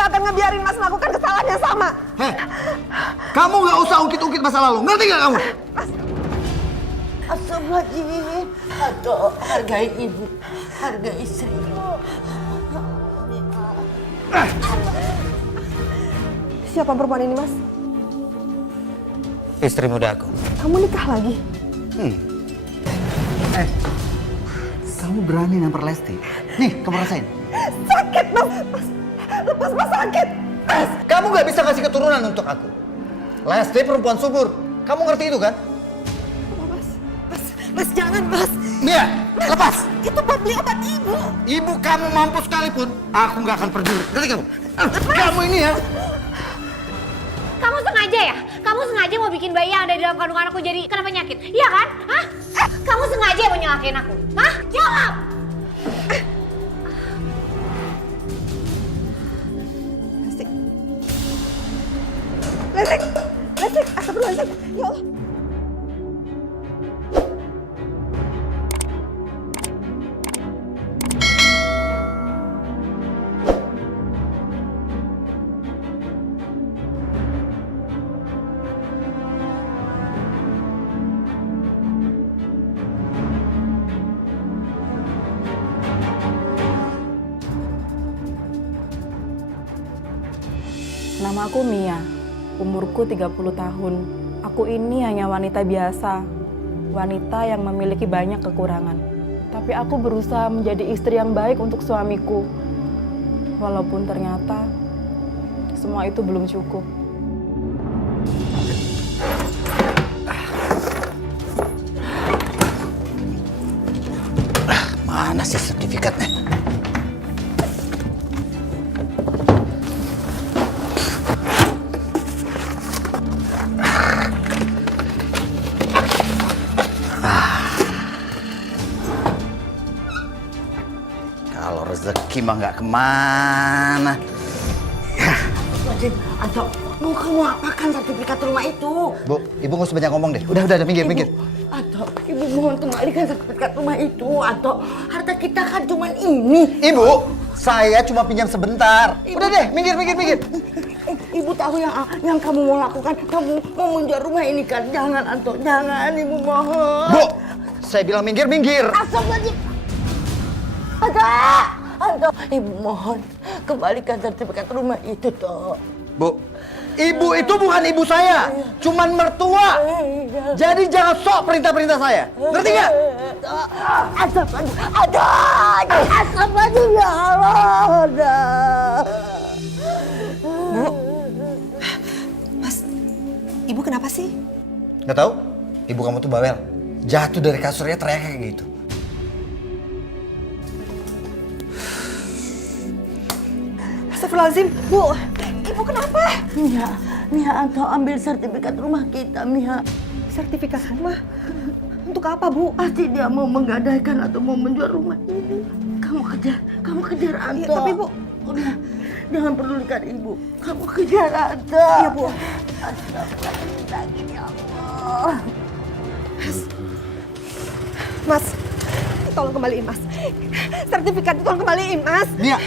nggak akan ngebiarin Mas melakukan kesalahan yang sama. Heh, kamu nggak usah ungkit-ungkit masa lalu, ngerti nggak kamu? Astagfirullahaladzim. Aduh, hargai ibu, hargai istri. Siapa perempuan ini, Mas? Istri muda aku. Kamu nikah lagi? Kamu berani nampar Lesti? Nih, kamu rasain. Sakit, Mas. Mas, lepas Mas, sakit. Mas. Kamu nggak bisa kasih keturunan untuk aku. Lesti perempuan subur. Kamu ngerti itu kan? Mas, jangan, Mas. Mia, lepas. Itu buat beli obat ibu. Ibu kamu mampus sekalipun, aku nggak akan peduli. Ngerti kamu? Kamu ini ya. Kamu sengaja ya? Kamu sengaja mau bikin bayi yang ada di dalam kandungan aku jadi kena penyakit? Iya kan? Hah? Kamu sengaja mau nyelakain aku? Hah? Jawab! Lesti, astagfirullahaladzim. Ya Allah. Nama aku Mia, umurku 30 tahun. Aku ini hanya wanita biasa, wanita yang memiliki banyak kekurangan. Tapi aku berusaha menjadi istri yang baik untuk suamiku. Walaupun ternyata semua itu belum cukup. Mana sih sertifikatnya? Kalau rezeki mah nggak kemana. Astagfirullahaladzim. Aduh, mau kamu apakan sertifikat rumah itu? Bu, ibu nggak usah banyak ngomong deh. Udah, minggir, minggir. Aduh, ibu mohon kembalikan sertifikat rumah itu. Aduh, harta kita kan cuma ini. Ibu, saya cuma pinjam sebentar. Udah deh, minggir. Ibu tahu yang kamu mau lakukan, kamu mau menjual rumah ini kan? Jangan, Anto, jangan, ibu mohon. Bu, saya bilang minggir. Astagfirullahaladzim. Anto, ibu mohon kembalikan sertifikat rumah itu, toh. Bu, ibu itu bukan ibu saya, cuman mertua. Jadi jangan sok perintah-perintah saya. Ngerti nggak? Astagfirullahaladzim, ya Allah. Bu, Mas, ibu kenapa sih? Nggak tahu? Ibu kamu tuh bawel. Jatuh dari kasurnya teriak kayak gitu. Astagfirullahaladzim. Bu, ibu kenapa? Mia, Anto ambil sertifikat rumah kita, Mia. Sertifikat rumah? Untuk apa, Bu? Pasti dia mau menggadaikan atau mau menjual rumah ini. Kamu kejar Anto. Ya, tapi Bu, Udah, jangan pedulikan ibu. Kamu kejar Anto. Iya, Bu. Astagfirullahaladzim, ya Allah. Mas, tolong kembaliin, Mas. Sertifikat itu tolong kembaliin, Mas. Mia,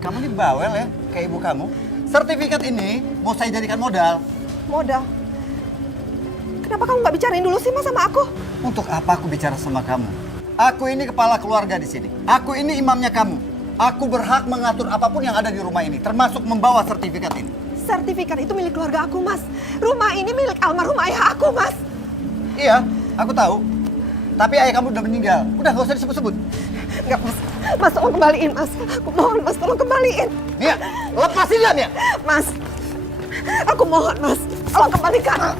kamu ini bawel ya, kayak ibu kamu. Sertifikat ini mau saya jadikan modal. Modal. Kenapa kamu nggak bicarain dulu sih, Mas, sama aku? Untuk apa aku bicara sama kamu? Aku ini kepala keluarga di sini. Aku ini imamnya kamu. Aku berhak mengatur apapun yang ada di rumah ini, termasuk membawa sertifikat ini. Sertifikat itu milik keluarga aku, Mas. Rumah ini milik almarhum ayah aku, Mas. Iya, aku tahu. Tapi ayah kamu udah meninggal. Udah, gak usah disebut-sebut. Enggak, Mas. Mas, tolong kembaliin, Mas. Aku mohon, Mas, tolong kembaliin. Mia, lepasin dia, Mia. Mas, aku mohon, Mas. Tolong kembalikan.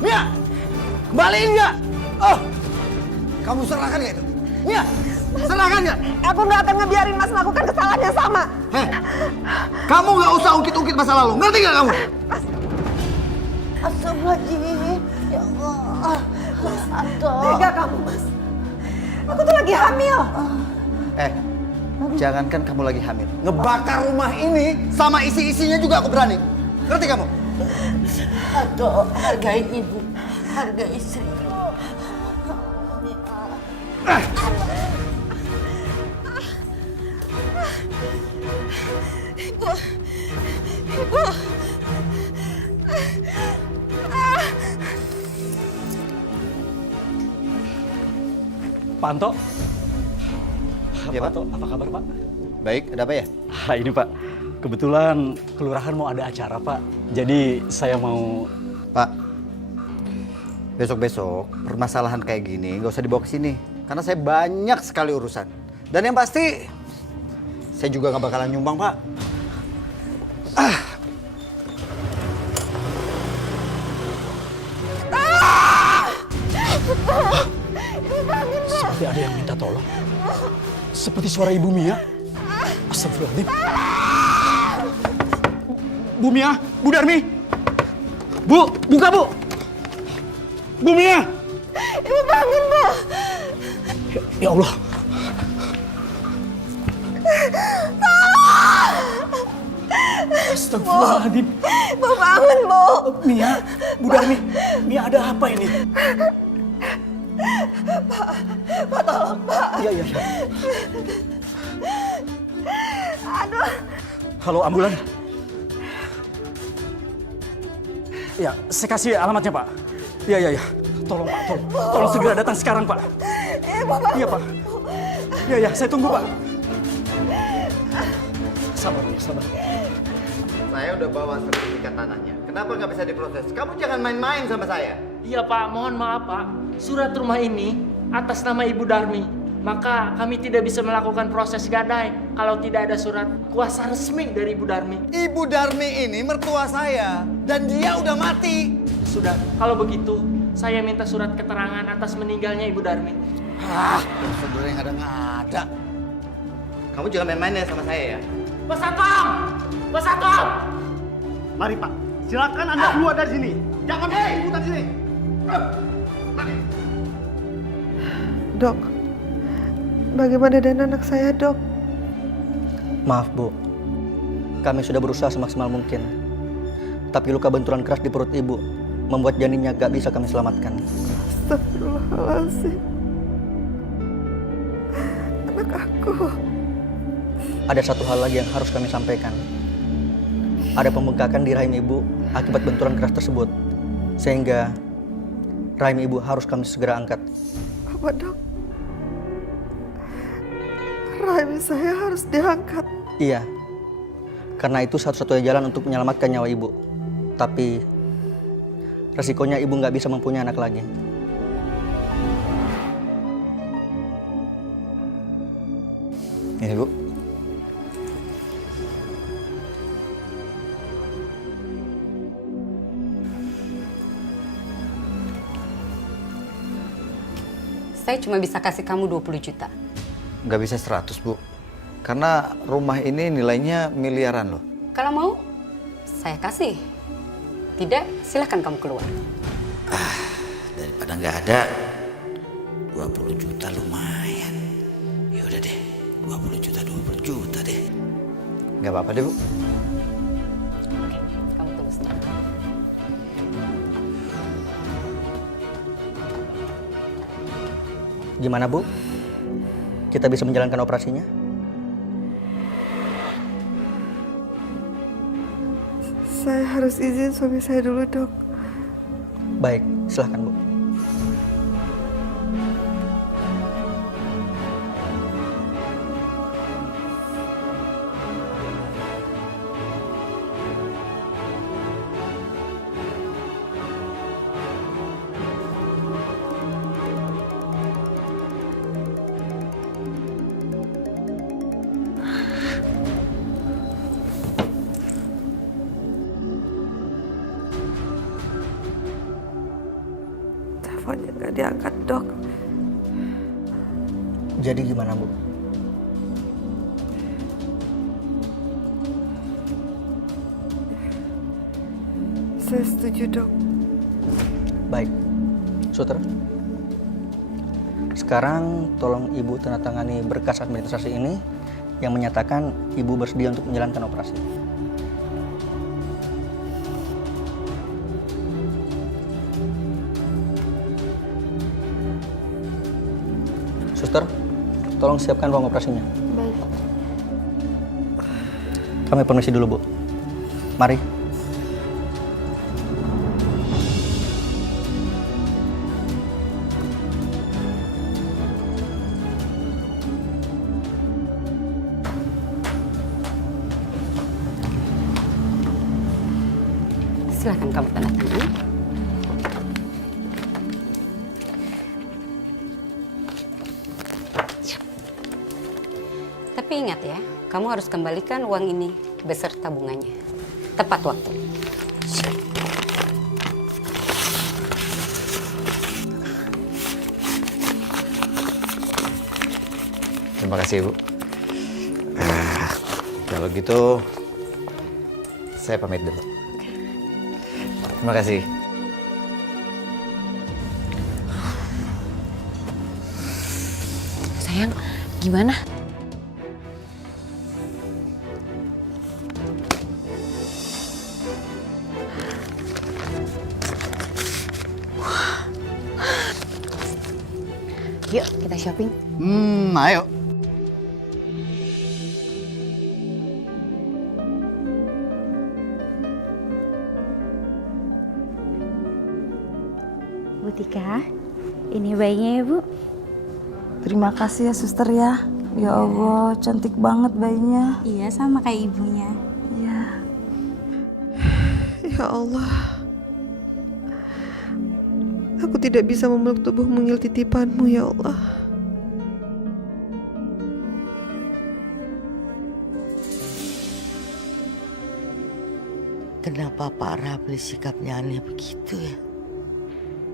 Mia, kembaliin nggak? Oh, kamu serahkan nggak itu? Mia, serahkan nggak? Aku nggak akan ngebiarin Mas melakukan kesalahan yang sama. Heh, kamu nggak usah ungkit-ungkit masa lalu. Ngerti nggak kamu? Astagfirullahaladzim, ya Allah. Anto. Tega kamu, Mas. Aku tuh lagi hamil. Jangankan kamu lagi hamil. Ngebakar rumah ini sama isi-isinya juga aku berani. Ngerti kamu? Aduh, hargai ibu, hargai istri. Ibu. Ibu. Pak Anto. Ya, Pak Pak. Anto, apa kabar Pak? Baik, ada apa ya? Ini Pak, kebetulan kelurahan mau ada acara Pak. Jadi saya mau... Pak, besok-besok permasalahan kayak gini nggak usah dibawa ke sini. Karena saya banyak sekali urusan. Dan yang pasti, saya juga nggak bakalan nyumbang, Pak. Seperti ada yang minta tolong. Seperti suara Ibu Mia. Astagfirullahaladzim. Bu Mia, Bu Darmi. Bu, buka Bu. Bu Mia. Ibu bangun, Bu. Ya Allah. Astagfirullahaladzim. Bu bangun, Bu. Mia, Bu Darmi. Mia ada apa ini? Pak tolong, Pak. Iya, iya. Aduh. Halo, ambulan. Ya, saya kasih alamatnya, Pak. Iya, iya, iya. Tolong, Pak. Tolong segera datang sekarang, Pak. Ibu bangun. Iya, Pak. Iya, iya. Saya tunggu, Pak. Sabar, ya, sabar. Saya udah bawa sertifikat tanahnya. Kenapa nggak bisa diproses? Kamu jangan main-main sama saya. Iya Pak, mohon maaf Pak. Surat rumah ini atas nama Ibu Darmi. Maka kami tidak bisa melakukan proses gadai kalau tidak ada surat kuasa resmi dari Ibu Darmi. Ibu Darmi ini mertua saya. Dan dia udah mati. Sudah, kalau begitu saya minta surat keterangan atas meninggalnya Ibu Darmi. Prosedur yang ada. Kamu jangan main-main ya sama saya ya. Pak Satpam! Pak Satpam! Mari Pak, silakan Anda keluar dari sini. Jangan ikut sini. Dok, bagaimana dengan anak saya, Dok? Maaf Bu, kami sudah berusaha semaksimal mungkin. Tapi luka benturan keras di perut ibu membuat janinnya gak bisa kami selamatkan. Astagfirullahaladzim. Anak aku. Ada satu hal lagi yang harus kami sampaikan. Ada pembengkakan di rahim ibu akibat benturan keras tersebut. Sehingga rahim ibu harus kami segera angkat. Apa, Dok? Rahim saya harus diangkat. Iya, karena itu satu-satunya jalan untuk menyelamatkan nyawa ibu. Tapi resikonya ibu nggak bisa mempunyai anak lagi. Ini Bu. Saya cuma bisa kasih kamu 20 juta. Nggak bisa 100 Bu. Karena rumah ini nilainya miliaran loh. Kalau mau, saya kasih. Tidak, silahkan kamu keluar. Daripada nggak ada, 20 juta lumayan. Ya udah deh, 20 juta deh. Nggak apa-apa deh Bu. Oke, kamu tunggu sebentar. Gimana Bu? Kita bisa menjalankan operasinya? Saya harus izin suami saya dulu, Dok. Baik, silahkan Bu. Teleponnya nggak diangkat, Dok. Jadi gimana Bu? Saya setuju, Dok. Baik, Suter. Sekarang tolong Ibu tanda tangani berkas administrasi ini yang menyatakan Ibu bersedia untuk menjalankan operasi. Suster, tolong siapkan ruang operasinya. Baik. Kami permisi dulu, Bu. Mari. Silahkan kamu tanda tangan. Tapi ingat ya, kamu harus kembalikan uang ini beserta bunganya. Tepat waktu. Terima kasih, Bu. Kalau gitu, saya pamit dulu. Terima kasih. Sayang, gimana? Yuk, kita shopping. Ayo. Bu Tika, ini bayinya ya Bu. Terima kasih ya suster ya. Ya Allah, cantik banget bayinya. Iya, sama kayak ibunya. Iya. Ya Allah. Aku tidak bisa memeluk tubuh mungil titipanmu, ya Allah. Kenapa Pak Rapli sikapnya aneh begitu ya?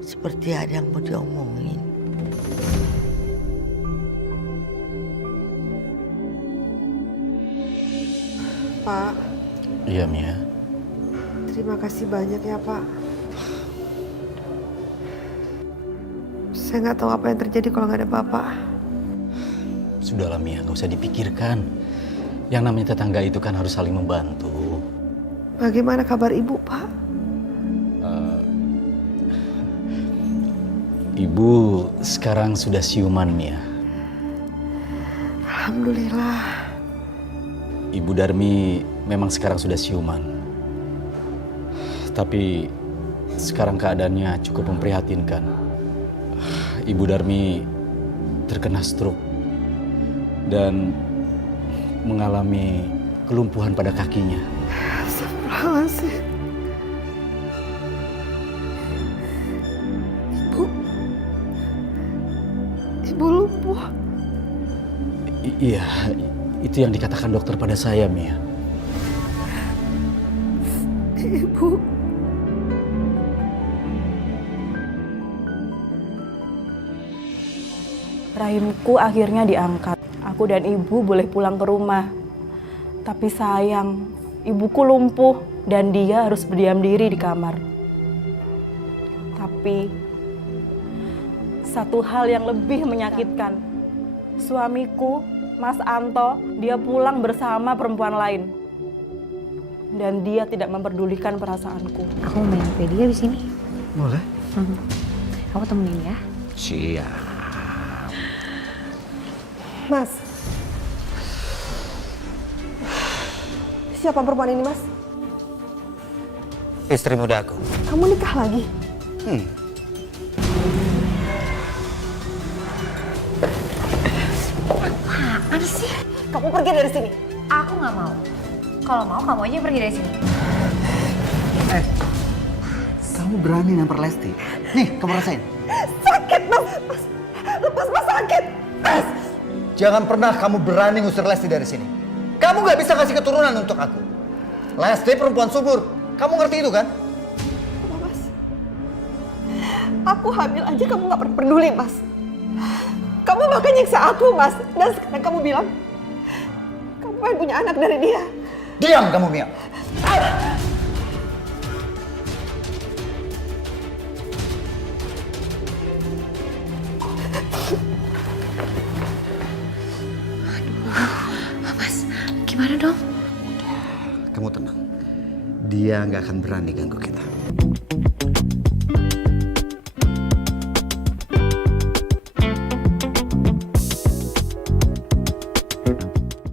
Seperti ada yang mau diomongin. Pak, Iya, Mia. terima kasih banyak ya Pak. Saya nggak tahu apa yang terjadi kalau nggak ada Bapak. Sudahlah, Mia, nggak usah dipikirkan. Yang namanya tetangga itu kan harus saling membantu. Bagaimana kabar Ibu, Pak? Ibu sekarang sudah siuman, Mia. Alhamdulillah. Ibu Darmi memang sekarang sudah siuman. Tapi sekarang keadaannya cukup memprihatinkan. Ibu Darmi terkena stroke dan mengalami kelumpuhan pada kakinya. Astagfirullahaladzim. Ibu lumpuh. Iya, itu yang dikatakan dokter pada saya, Mia. Ibu. Rahimku akhirnya diangkat. Aku dan ibu boleh pulang ke rumah. Tapi sayang, ibuku lumpuh dan dia harus berdiam diri di kamar. Tapi satu hal yang lebih menyakitkan. Suamiku, Mas Anto, dia pulang bersama perempuan lain. Dan dia tidak memperdulikan perasaanku. Aku mau main sama dia di sini. Boleh. Kamu temenin ya. Siap. Mas. Siapa perempuan ini, Mas? Istri muda aku. Kamu nikah lagi? Apaan sih? Kamu pergi dari sini. Aku nggak mau. Kalau mau, kamu aja yang pergi dari sini. Kamu berani nampar Lesti? Nih, kamu rasain. Sakit, Mas. Mas, lepas Mas, sakit. Mas. Jangan pernah kamu berani ngusir Lesti dari sini. Kamu gak bisa kasih keturunan untuk aku. Lesti perempuan subur. Kamu ngerti itu kan? Mas, aku hamil aja kamu gak peduli, Mas. Kamu bahkan nyiksa aku, Mas. Dan sekarang kamu bilang, kamu pengen punya anak dari dia. Diam kamu, Mia. Mas, gimana dong? Kamu tenang. Dia nggak akan berani ganggu kita.